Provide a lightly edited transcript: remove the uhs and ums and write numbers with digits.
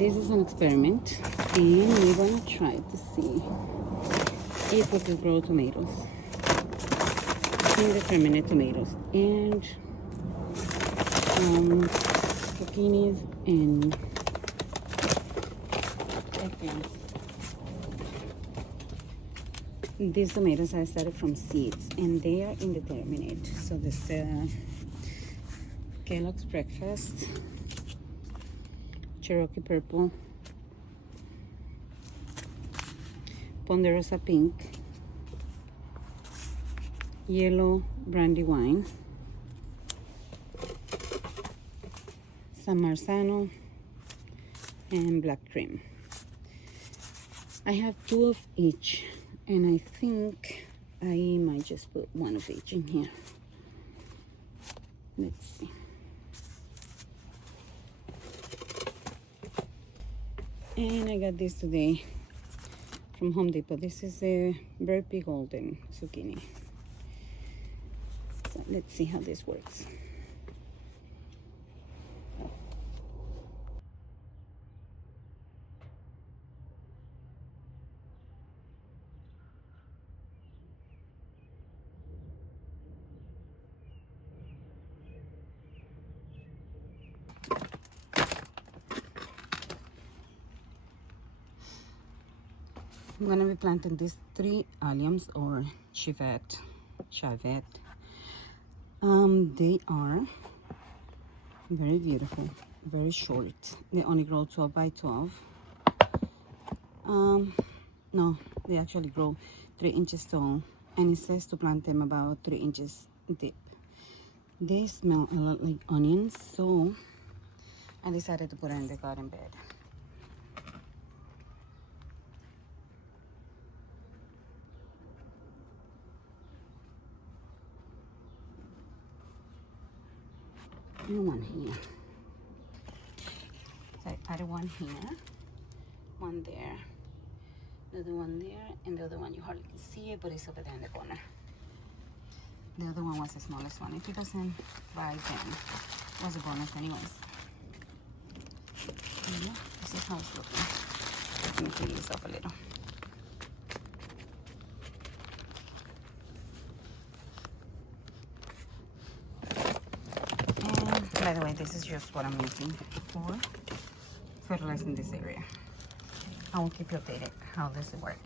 This is an experiment, and we're gonna try to see if we can grow tomatoes, indeterminate tomatoes, and zucchinis and eggplants. These tomatoes I started from seeds, and they are indeterminate. So this Kellogg's Breakfast, Cherokee Purple, Ponderosa Pink, Yellow Brandywine, San Marzano, and Black Cream. I have 2 of each, and I think I might just put 1 of each in here. Let's see. And I got this today from Home Depot. This is a Burpee Golden zucchini. So let's see how this works. I'm gonna be planting these 3 alliums or chivet. They are very beautiful, very short. They only grow 12 by 12. No, they actually grow 3 inches tall, and it says to plant them about 3 inches deep. They smell a lot like onions, so I decided to put it in the garden bed. And 1 here. So I added 1 here, 1 there, another 1 there, and the other one you hardly can see it, but it's over there in the corner. The other one was the smallest one. If it doesn't rise, then it was a bonus anyways. Yeah, this is how it's looking. Let me clean this up a little. By the way, this is just what I'm using for fertilizing this area. I will keep you updated how this will work.